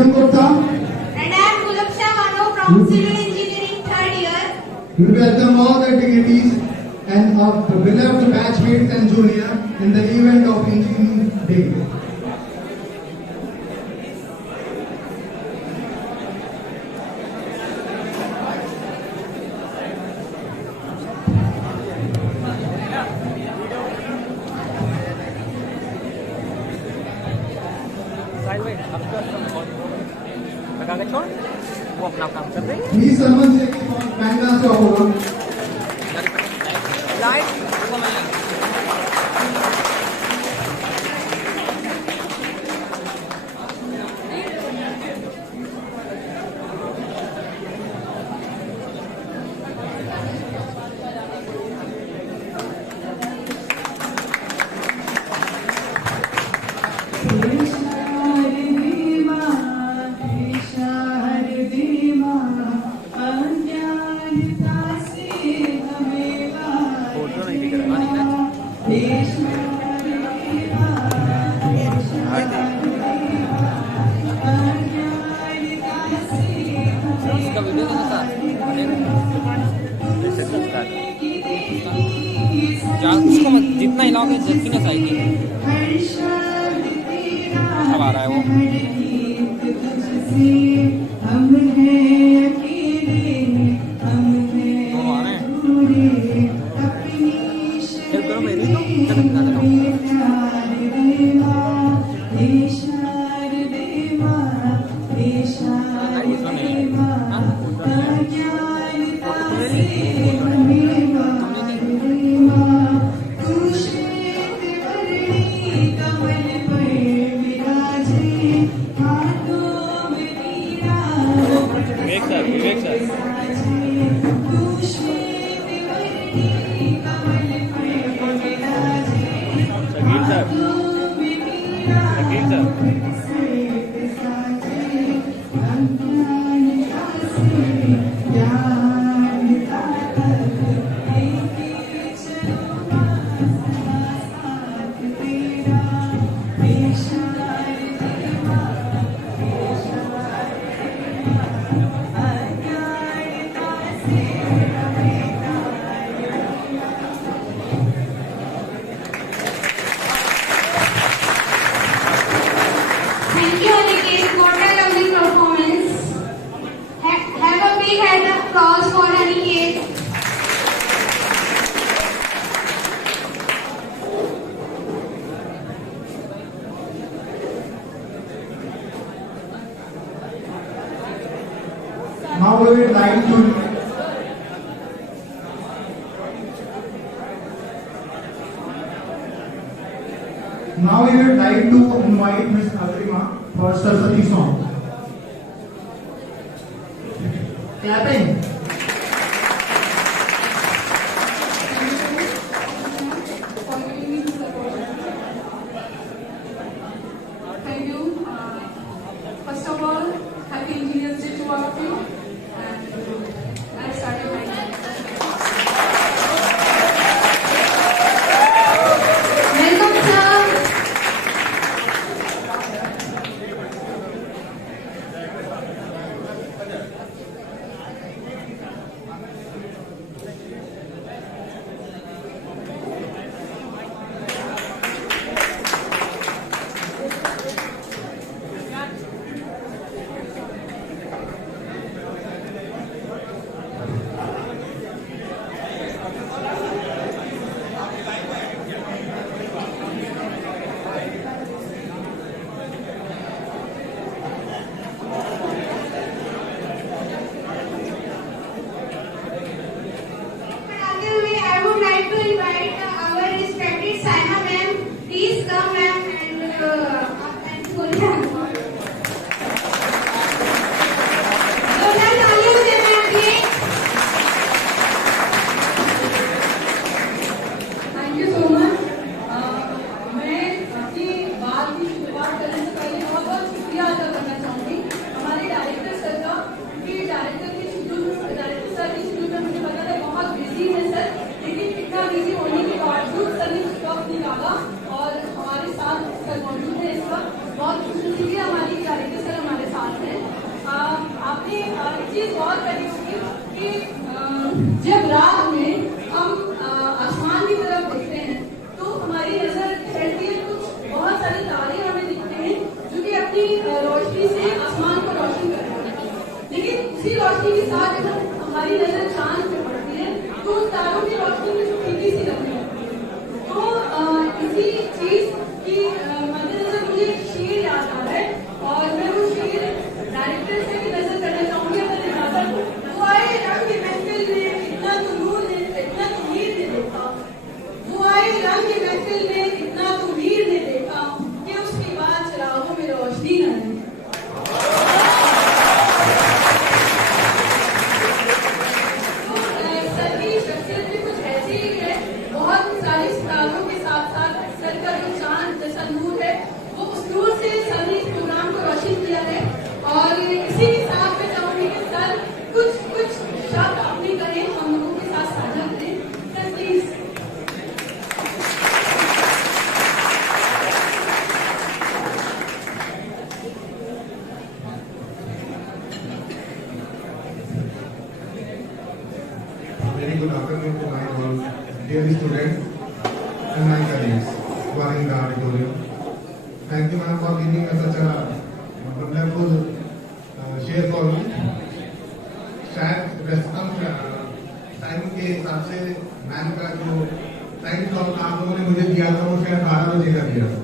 Vikram Gupta. And I am Gulaksha Mano from Civil Engineering 3rd year. We welcome all the dignitaries and our beloved batchmates and junior in the event of Engineering Day. वो अपना काम कर रहे हैं। Please someone say Manga से होगा। उसको जितना हिलाओगे जितनी आएगी। अब आ रहा है वो। दोनों आ रहे हैं। हेल्प करो मेरी तो चलो दिखा देता हूँ। Thank you, Aniket. What a lovely performance. Have a big hand of applause for Aniket. Now we would like to invite Miss Agrima for Saraswati song. Clapping. Thank you. First of all, happy Engineers Day to all of you. And I started my Welcome, sir. I would like to invite our respected Saina ma'am. Please come, ma'am, and full hand. Thank you so much. मैं अपनी बात की शुरुआत करने से पहले बहुत बहुत शुक्रिया अदा करना चाहूँगी हमारे डायरेक्टर सर का, क्योंकि डायरेक्टर सर की शेड्यूल में मुझे पता था बहुत बिजी है सर, लेकिन इतना बिजी होने के बावजूद सर ने स्टॉप निकाला और हमारे साथ चीज गौर करी होगी कि जब रात में हम आसमान की तरफ देखते हैं तो हमारी नजर ठहरती है, कुछ बहुत सारे तारे हमें दिखते हैं जो कि अपनी रोशनी से आसमान को रोशन कर रहे हैं। लेकिन उसी रोशनी के साथ जब हमारी नजर चांद पे पड़ती है तो उन तारों की रोशनी में जो फीकी सी लगने लगती है। तो इसी चीज की मद्देनजर मुझे एक शेर याद आ रहा है और मैं वो शेर डायरेक्टर से भी नजर करना चाहूंगी अगर इजाजत हो। वो आए रंग की महफिल में इतना तो नूर ने इतना तो मीर ने देखा, वो आए रंग की महफिल में इतना तो मीर ने देखा कि उसके बाद चिरागों में रोशनी न रही। सर की शख्सियत भी कुछ ऐसी ही है, बहुत सारी सितारों के साथ साथ सर का जो चांद जैसा नूर है वो उस नूर से सर ने इस प्रोग्राम को रोशन किया है। और इसी के साथ मैं चाहूंगी कि सर कुछ शब्द अपनी करें, हम लोगों के साथ साझा करें। Sir please. Very good afternoon to my all dear students and my colleagues who are in the auditorium. Thank you, ma'am, for giving us such a wonderful share for me. शायद रेस्पॉन्स टाइम के हिसाब से ma'am का जो time slot आप लोगों ने मुझे दिया था वो शायद 12 बजे का दिया था।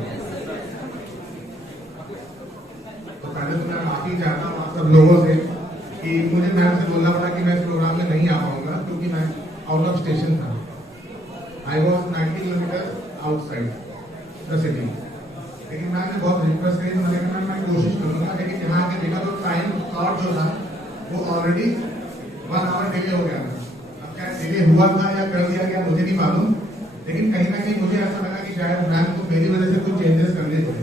तो पहले तो मैं माफी चाहता हूँ आप सब लोगों से कि मुझे मैम से बोलना पड़ा कि मैं इस प्रोग्राम में नहीं आ पाऊंगा क्योंकि मैं आउट ऑफ स्टेशन था। I was 90 kilometre outside the city. लेकिन मैंने बहुत रिक्वेस्ट करी, मैंने कहा मैं कोशिश करूंगा, लेकिन यहाँ आके देखा तो टाइम स्लॉट जो था वो ऑलरेडी 1 आवर डिले हो गया था। अब क्या डिले हुआ था या कर दिया गया मुझे नहीं मालूम, लेकिन कहीं ना कहीं मुझे ऐसा लगा कि शायद मैम को मेरी वजह से कुछ चेंजेस करने पड़े।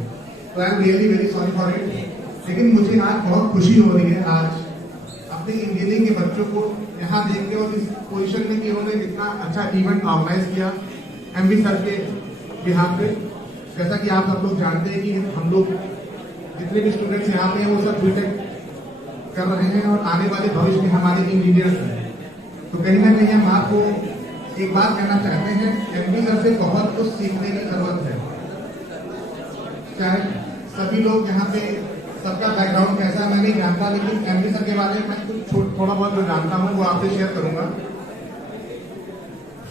तो I am really very sorry for it. लेकिन मुझे आज बहुत खुशी हो रही है आज अपने इंजीनियरिंग के बच्चों को यहाँ देख के और इस पोजीशन में कि उन्होंने इतना अच्छा इवेंट ऑर्गेनाइज किया एमबी सर के बिहाफ पे। जैसा कि आप सब लोग जानते हैं कि हम लोग जितने भी स्टूडेंट्स यहाँ पे हैं वो सब बीटेक कर रहे हैं और आने वाले भविष्य में हमारे इंजीनियर्स हैं। तो कहीं ना कहीं हम आपको एक बात कहना चाहते हैं, एमबी सर से बहुत कुछ सीखने की जरूरत है। शायद सभी लोग यहाँ पे सबका बैकग्राउंड कैसा मैं नहीं जानता, लेकिन एमबी सर के बारे में मैं कुछ थोड़ा बहुत जो जानता हूँ वो आपसे शेयर करूंगा।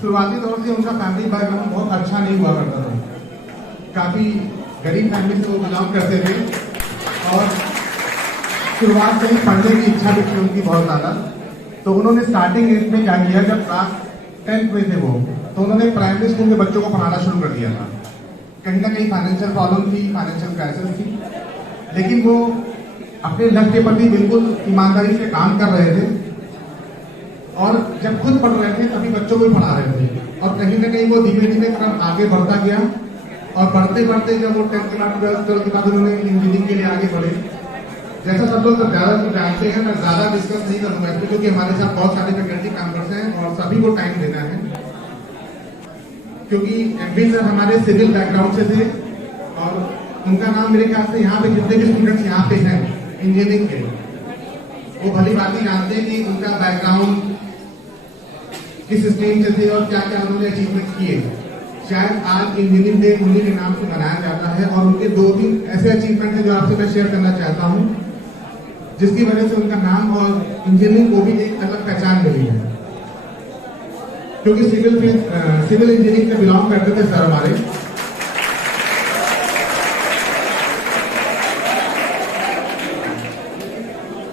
शुरुआती तौर से उनका फैमिली बैकग्राउंड बहुत अच्छा नहीं हुआ करता था। काफी गरीब फैमिली से वो बिलोंग करते थे और शुरुआत से ही पढ़ने की इच्छा भी थी उनकी बहुत ज्यादा। तो उन्होंने स्टार्टिंग एज में क्या किया, जब क्लास 10th में थे वो, तो उन्होंने प्राइमरी स्कूल के बच्चों को पढ़ाना शुरू कर दिया था। कहीं ना कहीं फाइनेंशियल प्रॉब्लम थी, फाइनेंशियल क्राइसिस थी, लेकिन वो अपने लक्ष्य के प्रति बिल्कुल ईमानदारी से काम कर रहे थे और जब खुद पढ़ रहे थे तभी बच्चों को भी पढ़ा रहे थे। और कहीं ना कहीं वो धीमे धीमे क्रम आगे बढ़ता गया और बढ़ते बढ़ते जब वो 10th क्लास 12th के बाद उन्होंने इंजीनियरिंग के लिए आगे बढ़े। जैसा सब लोग ज्यादा जानते हैं, मैं ज्यादा डिस्कस नहीं करूंगा इसमें क्योंकि हमारे साथ बहुत सारे फैकल्टी मेंबर्स हैं और सभी को टाइम देना है। क्योंकि एमबी सर हमारे सिविल बैकग्राउंड से थे और उनका नाम मेरे ख्याल से यहाँ पे जितने भी स्टूडेंट्स यहाँ पे हैं इंजीनियरिंग के, वो भली बात जानते हैं कि उनका बैकग्राउंड किस स्ट्रीम से थे और क्या क्या उन्होंने अचीवमेंट किए। शायद आज इंजीनियरिंग डे उन्हीं के नाम से मनाया जाता है और उनके 2-3 ऐसे अचीवमेंट हैं जो आपसे मैं शेयर करना चाहता हूँ, जिसकी वजह से उनका नाम और इंजीनियरिंग को भी एक अलग पहचान मिली है। क्योंकि सिविल इंजीनियरिंग से बिलोंग करते थे सर हमारे,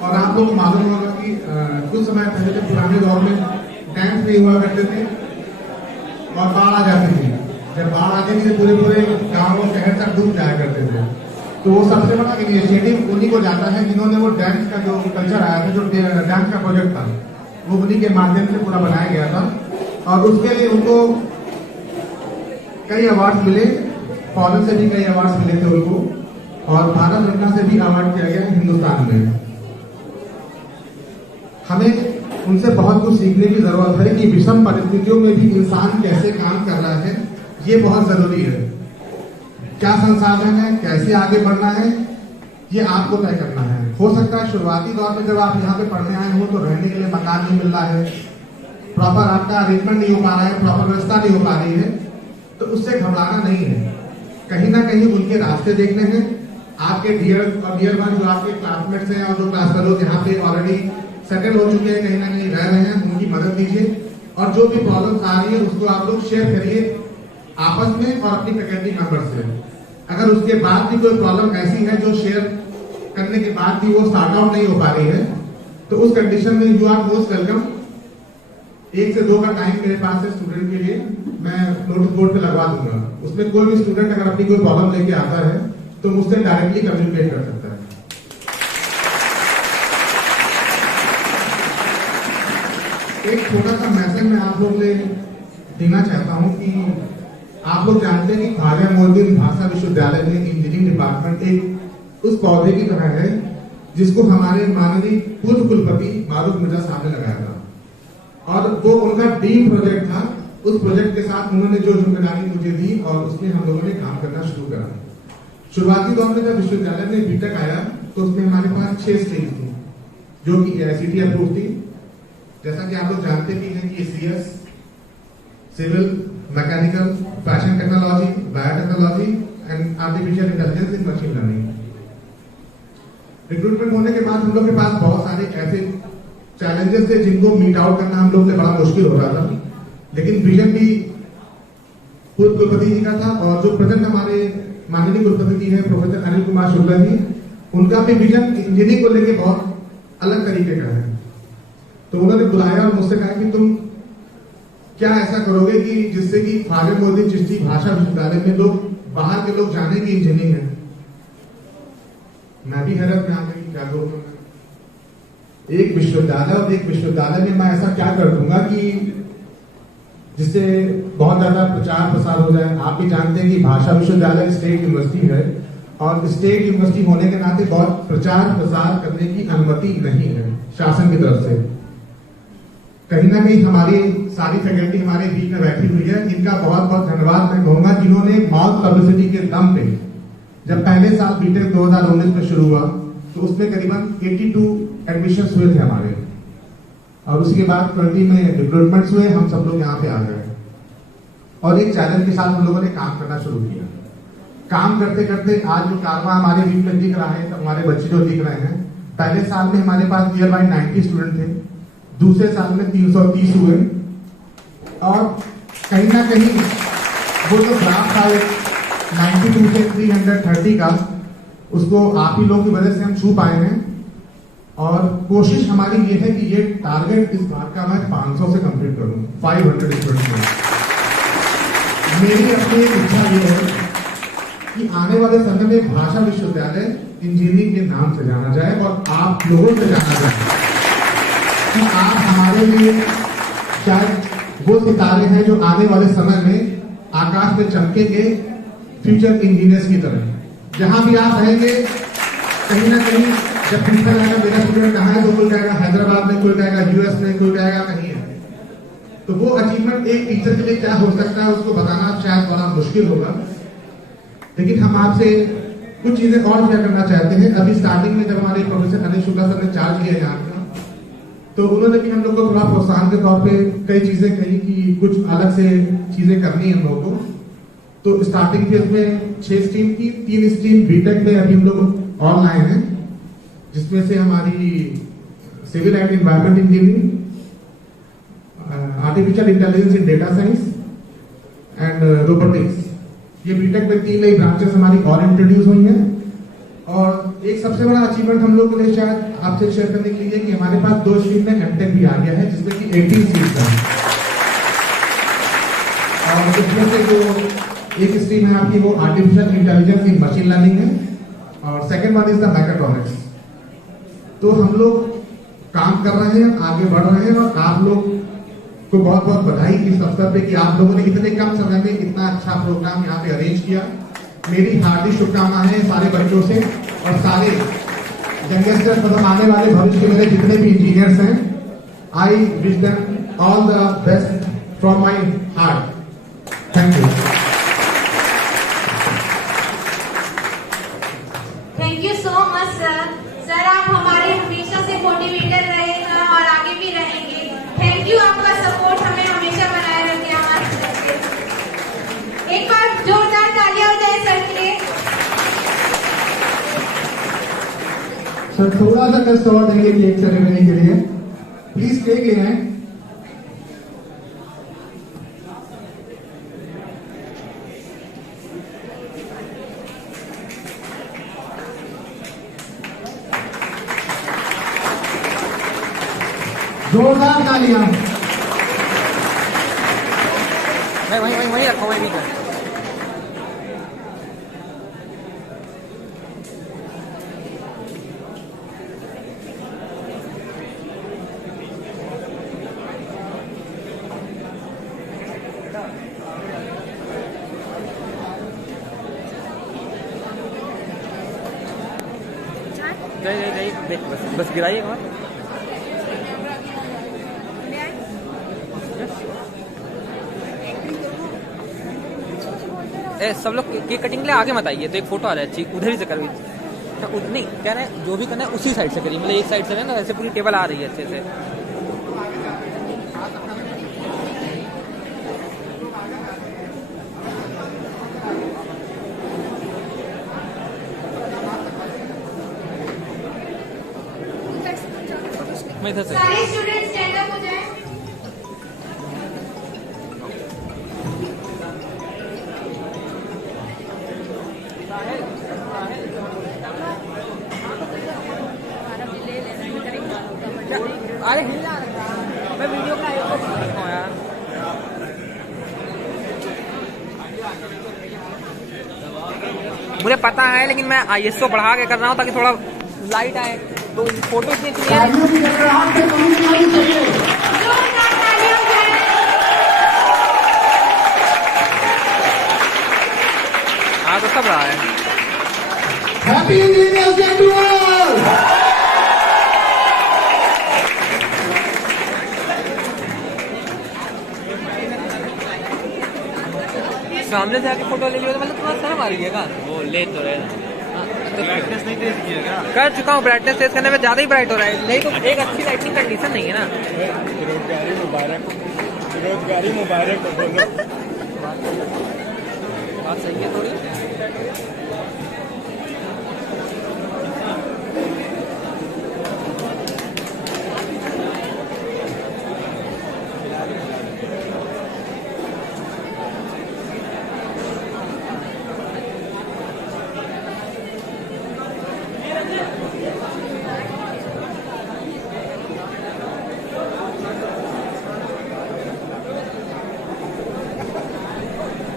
और आप लोग को मालूम होगा कि कुछ समय पहले जब पुराने दौर में डैम्स नहीं हुआ करते थे और बाढ़ आ जाती थी। जब बाढ़ आती थी पूरे पूरे गांव और शहर तक डूब जाया करते थे। तो वो सबसे बड़ा इनिशिएटिव उन्हीं को जाता है जिन्होंने वो डैम्स का जो कल्चर आया था, जो डैम्स का प्रोजेक्ट था, वो उन्हीं के माध्यम से पूरा बनाया गया था और उसके लिए उनको कई अवार्ड मिले, फॉरेन से भी कई अवार्ड मिले थे उनको और भारत रत्न से भी अवार्ड किया गया हिंदुस्तान में। हमें उनसे बहुत कुछ सीखने की जरूरत है कि विषम परिस्थितियों में भी इंसान कैसे काम कर रहा है, ये बहुत जरूरी है। क्या संसाधन है, कैसे आगे बढ़ना है, ये आपको तय करना है। हो सकता है शुरुआती दौर में जब आप यहाँ पे पढ़ने आए हो तो रहने के लिए मकान नहीं मिल रहा है, प्रॉपर आपका अरेंजमेंट नहीं हो पा रहा है, प्रॉपर व्यवस्था नहीं हो पा रही है, तो उससे घबराना नहीं है। कहीं ना कहीं उनके रास्ते देखने हैं। आपके डियर वन जो आपके क्लासमेट्स हैं और जो क्लास फेलोज यहाँ पे ऑलरेडी सेटल हो चुके हैं, कहीं ना कहीं रह रहे हैं, उनकी मदद कीजिए और जो भी प्रॉब्लम्स आ रही है उसको आप लोग शेयर करिए आपस में और अपनी फैकल्टी मेंबर से। अगर उसके बाद भी कोई प्रॉब्लम ऐसी है जो शेयर करने के बाद भी वो सॉर्ट आउट नहीं हो पा रही है, तो उस कंडीशन में यू आर मोस्ट वेलकम। 1 से 2 का टाइम मेरे पास है स्टूडेंट के लिए, मैं नोटिस बोर्ड पे लगवा दूंगा। उसमें कोई भी स्टूडेंट अगर अपनी कोई प्रॉब्लम लेके आता है तो मुझसे डायरेक्टली कम्युनिकेट कर सकता है। एक छोटा सा मैसेज मैं आप लोग से देना चाहता हूं कि आप लोग जानते हैं कि ख्वाजा मोइनुद्दीन भाषा विश्वविद्यालय में इंजीनियरिंग डिपार्टमेंट एक उस पौधे की तरह है जिसको हमारे माननीय पूर्व कुलपति मारूफ मिर्जा साहब ने लगाया था और वो उनका ड्रीम प्रोजेक्ट था। उस प्रोजेक्ट के साथ उन्होंने जो जिम्मेदारी मुझे दी और उसमें हम लोगों ने काम करना शुरू करा। शुरुआती दौर में जब विश्वविद्यालय में बीटेक आया तो उसमें हमारे पास 6 स्ट्रीम थी जो कि AICTE अप्रूव थी। जैसा कि आप लोग जानते भी हैं कि CS, civil, mechanical, fashion technology, biotechnology and artificial intelligence in machine learning. Recruitment होने के बाद हम लोग के पास बहुत सारे ऐसे चैलेंजेस थे जिनको मीट आउट करना हम लोग के बड़ा मुश्किल हो रहा था, लेकिन विजन भी पूर्व कुलपति जी का था और जो प्रेजेंट हमारे माननीय कुलपति जी हैं प्रोफेसर अनिल कुमार शुक्ला जी, उनका भी विजन इंजीनियरिंग को लेकर बहुत अलग तरीके का है। तो उन्होंने बुलाया और मुझसे कहा कि तुम क्या ऐसा करोगे कि जिससे कि ख्वाजा मोइनुद्दीन चिश्ती भाषा विश्वविद्यालय में लोग बाहर के लोग जाने की इंजीनियरिंग है। मैं भी हैरत में आ गई, क्या करूंगा एक विश्वविद्यालय और एक विश्वविद्यालय में मैं ऐसा क्या कर दूंगा कि जिससे बहुत ज्यादा प्रचार प्रसार हो जाए। आप भी जानते हैं कि भाषा विश्वविद्यालय स्टेट यूनिवर्सिटी है और स्टेट यूनिवर्सिटी होने के नाते बहुत प्रचार प्रसार करने की अनुमति नहीं है शासन की तरफ से। कहीं ना कहीं हमारी सारी फैकल्टी हमारे बीच में बैठी हुई है, इनका बहुत बहुत धन्यवाद मैं कहूंगा जिन्होंने माउथ पब्लिसिटी के दम पे जब पहले साल बीटेक 2019 में शुरू हुआ तो उसमें करीबन 82 एडमिशंस हुए थे हमारे और उसके बाद 20 में रिक्रूटमेंट्स हुए, हम सब लोग यहाँ पे आ गए और एक चैलेंज के साथ हम लोगों ने काम करना शुरू किया। काम करते करते आज जो कारवां हमारे बीच में दिख रहा है, तो हमारे बच्चे जो दिख रहे हैं, पहले साल में हमारे पास नियर बाई 90 स्टूडेंट थे, दूसरे साल में 330 हुए और कहीं ना कहीं वो जो ग्राफ था 92 से 330 का, उसको आप ही लोगों की वजह से हम छू पाए हैं और कोशिश हमारी ये है कि ये टारगेट इस बार का मैं 500 से कंप्लीट करूं, 500 स्टूडेंट में। मेरी अपनी इच्छा ये है कि आने वाले समय में भाषा विश्वविद्यालय इंजीनियरिंग के नाम से जाना जाए और आप लोगों से जाना जाए कि आप हमारे लिए शायद वो सितारे हैं जो आने वाले समय में आकाश में चमकेंगे फ्यूचर इंजीनियर्स की तरह। जहां भी आप रहेंगे कहीं ना कहीं जब पूछा जाएगा मेरा स्टूडेंट कहाँ है तो कोई कहेगा हैदराबाद में, कोई कहेगा US में, कोई कहेगा कहीं है। तो वो अचीवमेंट एक टीचर के लिए क्या हो सकता है उसको बताना शायद बड़ा मुश्किल होगा, लेकिन हम आपसे कुछ चीजें और शेयर करना चाहते हैं। अभी स्टार्टिंग में जब हमारे प्रोफेसर अनिल शुक्ला सर ने चार्ज लिया यहाँ का, तो उन्होंने भी हम लोग को थोड़ा प्रोत्साहन के तौर पे कई चीजें कही कि कुछ अलग से चीजें करनी है हम लोगों को। तो स्टार्टिंग फेज में 6 स्ट्रीम की, 3 स्ट्रीम बीटेक में अभी हम लोग ऑनलाइन है, जिसमें से हमारी civil and environment engineering, artificial intelligence in data science and robotics, ये बीटेक में 3 नई ब्रांचेस हमारी और इंट्रोड्यूस हुई हैं। और एक सबसे बड़ा अचीवमेंट हम लोग के लिए शायद आपसे शेयर करने के लिए कि हमारे पास 2 स्ट्रीम में एमटेक भी आ गया है, जिसमें कि 18 सीट्स हैं और उसमें से जो एक स्ट्रीम है आपकी वो artificial intelligence in machine learning है और second one is the mechatronics. तो हम लोग काम कर रहे हैं, आगे बढ़ रहे हैं और आप लोग को बहुत बहुत बधाई इस अवसर पे कि आप लोगों ने इतने कम समय में इतना अच्छा प्रोग्राम यहाँ पे अरेंज किया। मेरी हार्दिक शुभकामनाएं सारे बच्चों से और सारे यंगस्टर्स, मतलब आने वाले भविष्य के मेरे जितने भी इंजीनियर्स हैं। I wish them all the best from my heart. Thank you. Thank you so much sir. Sir आप सर थोड़ा सा कष्ट और देंगे केक सेरेमनी के लिए, प्लीज केक ले आए। जोरदार तालियां। वहीं रखो, वहीं भी कर। बस गिराइए वहाँ। सब लोग केक कटिंग के लिए आगे मत आइए, तो एक फोटो आ जाए, उधर ही से करो। नहीं कह रहे हैं जो भी करना है उसी साइड से करिए, मतलब एक साइड से ना, ऐसे पूरी टेबल आ रही है अच्छे से। मैं इधर से सारे स्टूडेंट्स स्टैंड अप हो जाएं। अरे हिल जा रहा है, मैं वीडियो का यार। मुझे पता है, लेकिन मैं ISO बढ़ा के कर रहा हूँ ताकि थोड़ा लाइट आए, तो फोटो इतनी क्लियर है। जोरदार तालियां हो जाएं। हाँ तो सब रहा है। Happy engineers day to all. सामने से आके फोटो ले लियो तो मतलब थोड़ा शर्म आ रही है। वो ले तो रहे ब्राइटनेस नहीं तेज किया कर चुका हूँ, ब्राइटनेस तेज करने में ज्यादा ही ब्राइट हो रहा है, नहीं तो एक अच्छी लाइटिंग कंडीशन नहीं है ना। बेरोजगारी मुबारक, बेरोजगारी मुबारक बोलो। बात सही है थोड़ी।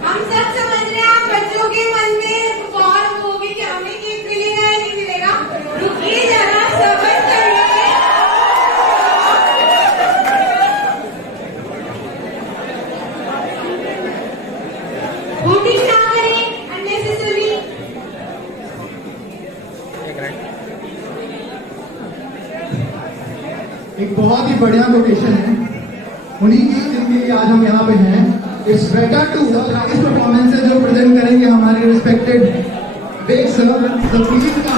हम सब समझ रहे हैं आप बच्चों के मन में फॉर्म होगी कि हमें केक मिलेगा या नहीं मिलेगा। रुकिए जरा, सब्र करिए। वोटिंग ना करें अननेसेसरी। एक बहुत ही बढ़िया लोकेशन है, उन्हीं की जिनके लिए आज हम यहाँ पे हैं। इट्स बेटर टू इस परफॉर्मेंस जो प्रेजेंट करेंगे हमारे respected Baig sir, the please का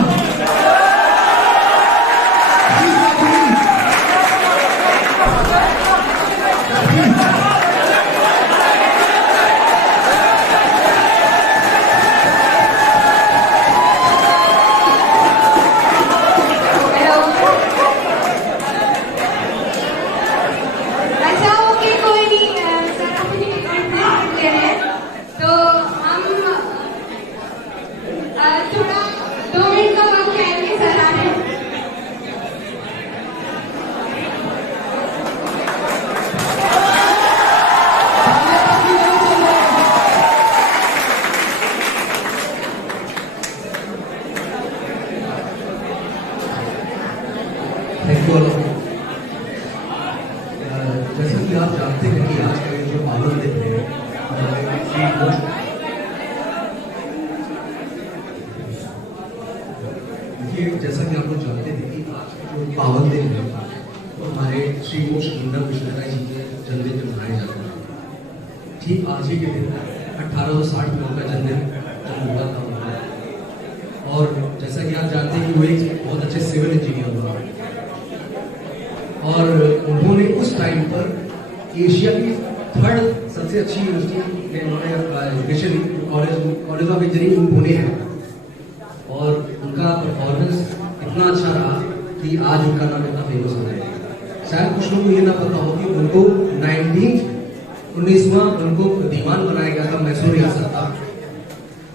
अच्छा ओके, कोई नहीं सर, अपनी एडमिट ले रहे हैं, तो हम थोड़ा 2 मिनट का वक्त लेंगे सर आ रहे हैं। Thank you all of you. जैसा कि आप जानते हैं कि आज का जो पावन दिन है, देखिए जैसा कि आप लोग जानते हैं कि आज का जो पावन दिन है तो हमारे श्री मोक्ष इंद्र विश्वनाथ जी के जन्मदिन में मनाया जाता है। ठीक आज ही के दिन 1860 में उनका जन्म हुआ था, और जैसा कि आप जानते हैं कि वो एक बहुत अच्छे सिविल इंजीनियर हुआ, और उन्होंने उस टाइम पर एशिया की 3rd सबसे अच्छी यूनिवर्सिटी में उन्होंने education college of engineering Pune है, और उनका परफॉर्मेंस इतना अच्छा रहा कि आज उनका नाम इतना फेमस हो गया। शायद कुछ लोगों को ये ना पता हो कि उनको 19वां उनको दीवान बनाया गया था मैसूर रियासत का,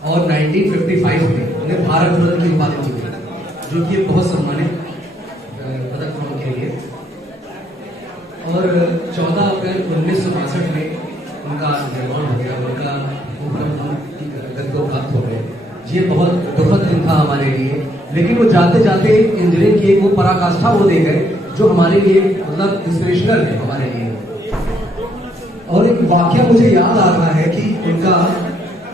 और 1955 में उन्हें भारत रत्न की उपाधि दी गई, जो कि एक बहुत सम्मानित पदक था उनके लिए। और 14 अप्रैल 1962 में उनका निर्माण हो गया, उनका गद को प्राप्त हो गए। ये बहुत दुखद दिन था हमारे लिए, लेकिन वो जाते जाते इंजीनियरिंग की एक वो पराकाष्ठा वो दे गए जो हमारे लिए मतलब इंस्पिरेशनल है हमारे लिए। और एक वाक्य मुझे याद आ रहा है कि उनका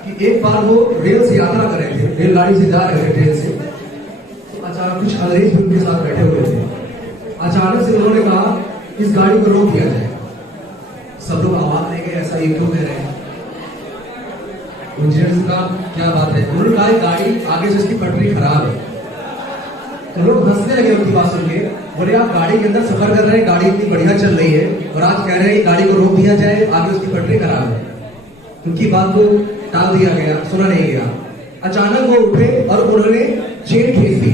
कि एक बार वो रेल से यात्रा कर रहे थे, रेलगाड़ी से जा रहे थे ट्रेन से, तो अचानक कुछ अंग्रेज भी उनके साथ बैठे हुए थे। अचानक से उन्होंने कहा इस गाड़ी को रोक दिया जाए। सब लोग आवाज दे गए, ऐसा ये क्यों कह रहे हैं? इंजीनियर्स का क्या बात है? उन्होंने कहा गाड़ी आगे से इसकी पटरी खराब है। तो लोग हंसने लगे उनकी बात सुन के, बोले आप गाड़ी के अंदर सफर कर रहे हैं, गाड़ी इतनी बढ़िया चल रही है और आज कह रहे हैं गाड़ी को रोक दिया जाए, आगे उसकी पटरी खराब है। उनकी बात को टाल दिया गया, सुना नहीं गया। अचानक वो उठे और उन्होंने चेन खींच दी,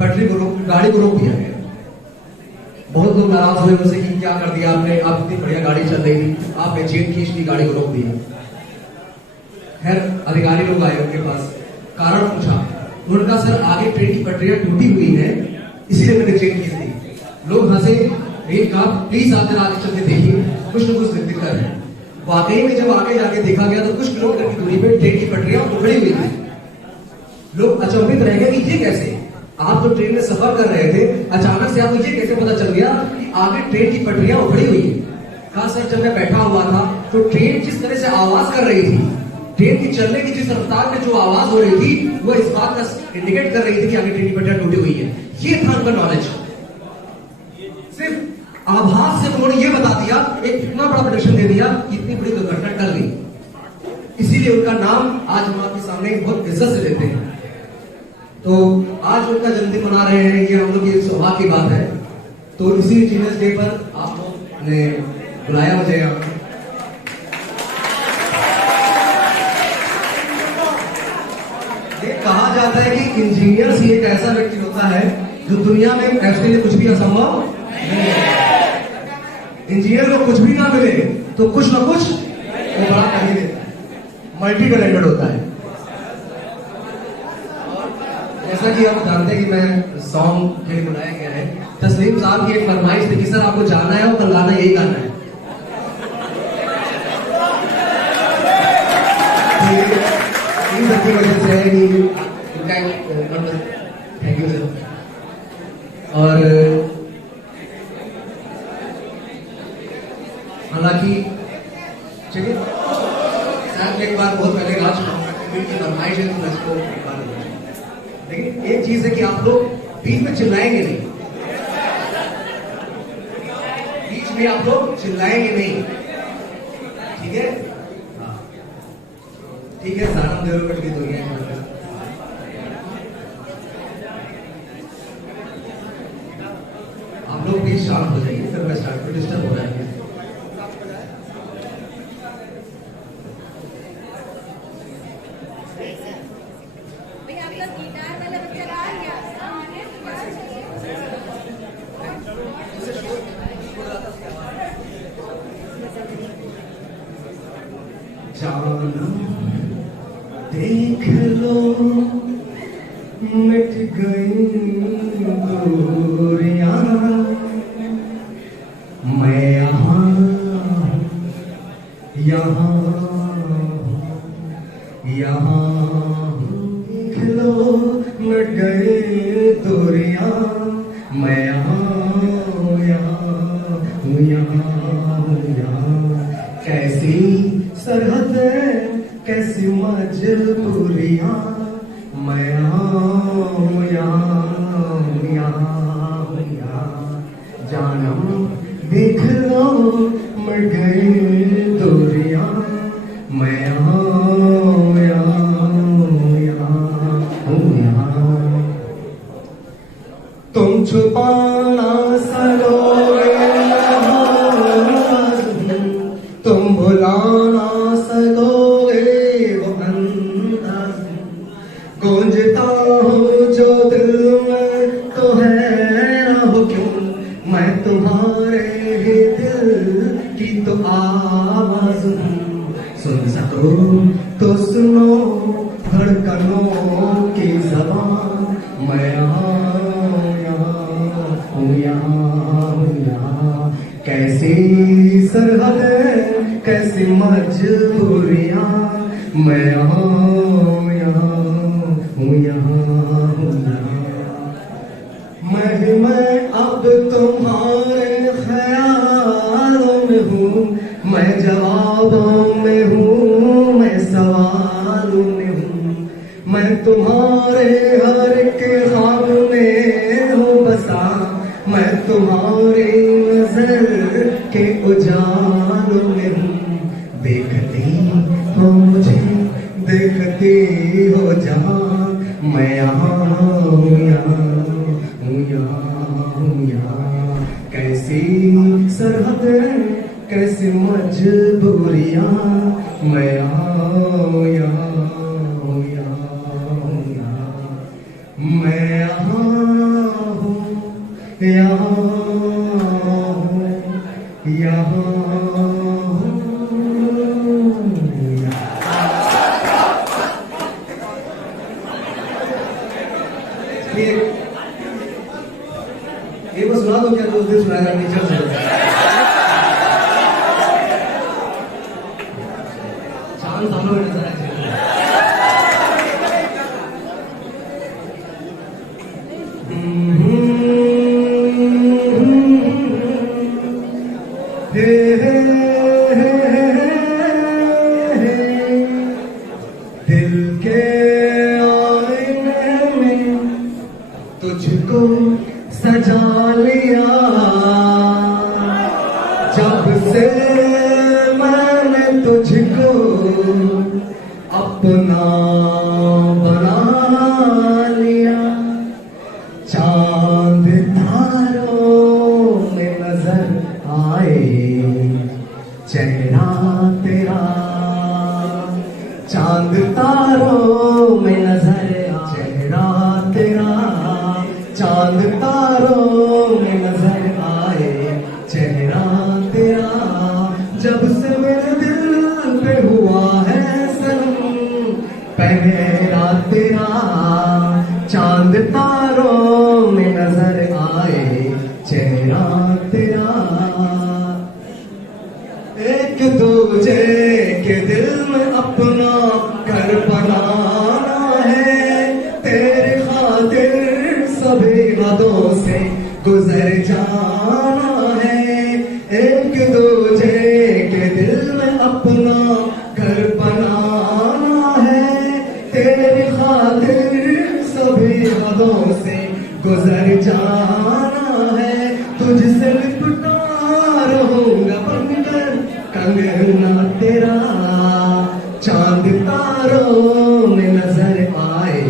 पटरी को रोक, गाड़ी को रोक दिया गया। बहुत लोग नाराज हुए उनसे कि क्या कर दिया आपने, आप इतनी बढ़िया गाड़ी चल रही थी, आपने चेन खींच दी, गाड़ी को रोक दिया। खैर अधिकारी लोग आए उनके पास, कारण पूछा, उनका सर आगे ट्रेन की पटरियां टूटी हुई है इसीलिए मैंने चेन खींच दी। लोग हंसे, एक कहा प्लीज आप जरा आगे चल के देखिए, कुछ न कुछ दिक्कत है। वाकई में जब आगे जाके देखा गया तो कुछ किलोमीटर की दूरी पे ट्रेन की पटरियां उखड़ी हुई थी। लोग अचंभित रह गए कि ये कैसे, आप तो ट्रेन में सफर कर रहे थे, अचानक से आपको ये कैसे पता चल गया कि आगे ट्रेन की पटरियां उखड़ी हुई है? कहा सर जब मैं बैठा हुआ था तो ट्रेन जिस तरह से आवाज कर रही थी, ट्रेन की चलने की जिस रफ्तार में जो आवाज हो रही थी वो इस बात का इंडिकेट कर रही थी कि आगे ट्रेन की पटरियां टूटी हुई है। ये था उनका नॉलेज। सिर्फ आभास से उन्होंने ये बता दिया, एक इतना बड़ा प्रेडिक्शन दे दिया कि इतनी बड़ी दुर्घटना टल गई। इसीलिए उनका नाम आज हम आपके सामने बहुत इज्जत से लेते हैं। तो आज उनका जन्मदिन मना रहे हैं, ये हम लोग की सौभाग्य की बात है। तो इसी चिल्ड्रंस डे पर आप लोग ने बुलाया मुझे यहाँ। ये कहा जाता है कि इंजीनियर ही एक ऐसा व्यक्ति होता है जो दुनिया में उसके लिए कुछ भी असंभव नहीं है। इंजीनियर को कुछ भी ना मिले तो कुछ ना कुछ वो बड़ा कर ही देता है, मल्टी टैलेंटेड होता है। जैसा कि आप जानते हैं कि मैं सॉन्ग के लिए बुलाया गया है, तस्लीम साहब की एक फरमाइश थी कि सर आपको जाना है और कल गाना यही गाना है। इन सबकी वजह से है कि थैंक यू सर। और हालांकि चलिए शायद एक बार बहुत पहले गा चुका हूँ, फरमाइश है तो मैं इसको लेकिन एक चीज है कि आप लोग बीच में चिल्लाएंगे नहीं, बीच में आप लोग चिल्लाएंगे नहीं, ठीक है? हाँ ठीक है, सारा देर कट गई तो ये आप लोग प्लीज शांत हो जाइए, फिर मैं स्टार्ट में डिस्टर्ब हो जाएंगे। देख लो मिट गई दूरियां, मैं यहाँ यहाँ यहाँ देख लो मिट गई दूरियां, मैं यहाँ कैसी सरहद कैसी मजबूरियां, मैं यहाँ जानम देख लो मर गई दूरियां, मैं यहाँ तुम छुपाना सलोगे, तुम भुलाना सलोगे वो अंदाज़, गूंजता हूँ जो दिल में तो हो तो सुनो धड़कनों की ज़बान, मैं यहाँ हूँ, यहाँ कैसी सरहद कैसी मजबूरियाँ, मैं यहाँ हूँ, यहाँ मैं अब तुम्हारे ख्यालों में हूँ, मैं जवाबों में हूँ, मैं सवालों में हूँ, मैं तुम्हारे हर के ख्वाब में हूँ बसा, मैं तुम्हारी नजर के उजालों में हूँ। देखती हो मुझे, देखती हो जहाँ, मैं यहाँ हूँ, यहाँ कैसी सरहद कैसी मजबूरियाँ, मैं यहाँ मैं यहाँ हूँ, यहाँ ये बस सुना दो क्या तो उस दिन सुनाया टीचर से चांद सामने में नजर आए दिल के आईने में तुझको सजा लिया, जब से मैंने तुझको अपना बना लिया, चांद तारों में नजर आए चेहरा तेरा, चांद तारों में नजर चेहरा तेरा, चांद तारों में नजर आए चेहरा तेरा, जब से मेरे दिल पे हुआ है सनम पहरा तेरा, चांद तारों में नजर आए चेहरा तेरा, एक दूजे के दिल में अपना घर बनाना है, तेरे खातिर सभी हदों से गुजर जाना है, एक दूजे के दिल में अपना घर बनाना है, तेरी खातिर सभी हदों से गुजर जाना है, तुझसे लिपटा रहूंगा बनकर कंगना तेरा, चांद तारों में नजर आए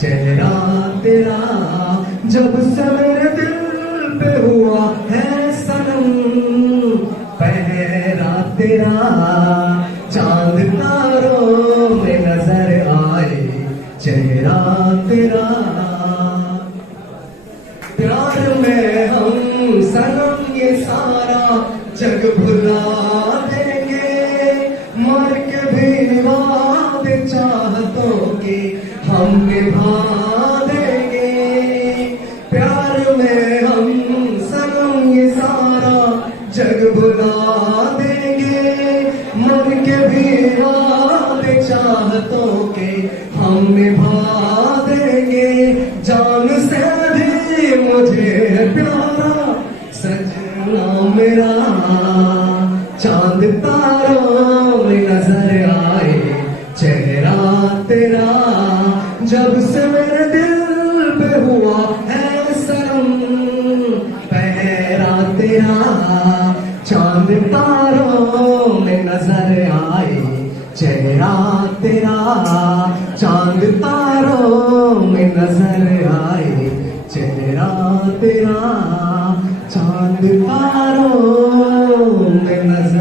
चेहरा तेरा, जब से मेरे दिल पे हुआ है सनम पहरा तेरा, चांद तारों में नजर आए चेहरा तेरा, प्यार में हम सनम ये सारा जग भुला देंगे, मर के भी वादे चाहतों के हम निभा देंगे, प्यार में हम सनम ये सारा जग भुला देंगे, मन के भी वादे चाहतों के हम निभा देंगे, जान से भी मुझे प्यारा सजना मेरा, चांद तारों में नजर आए चेहरा तेरा, जब से मेरे दिल पे हुआ है सनम पहरा तेरा, चांद तारों में नजर आए चेहरा तेरा, चांद तारों में नजर आए चेहरा तेरा, चांद तारों में नजर